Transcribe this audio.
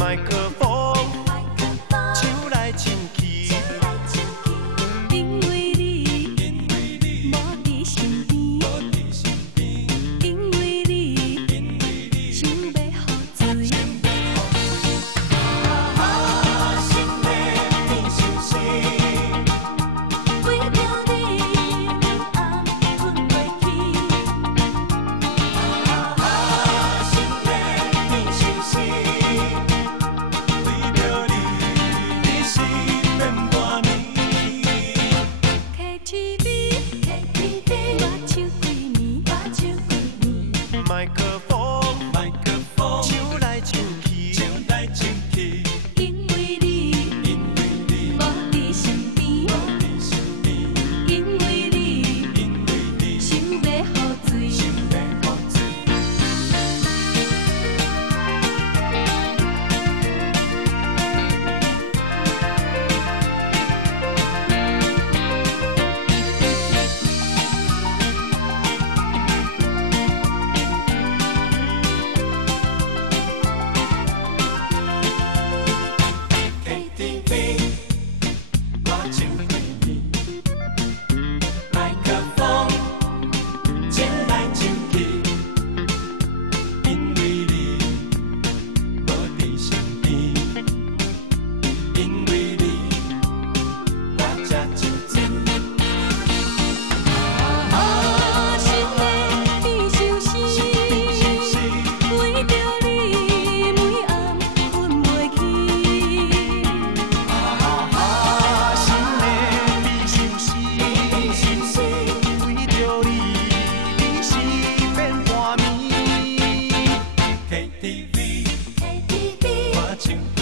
麦克风，唱来唱去，因为你无伫身边，因为你想要喝醉。心内变伤心，为着你暗困袂去。心内变伤心，为着你是变半暝。KTV，我唱几年，麦克风，唱来唱去，因为你无伫身边，因为你想要喝醉。KTV，我唱几年，麦克风，唱来唱去，因为你无伫身边，因为你我才酒醉。心内变伤心，为着你每暗困袂去。心内变伤心，为着你是变半暝。KTV，我唱。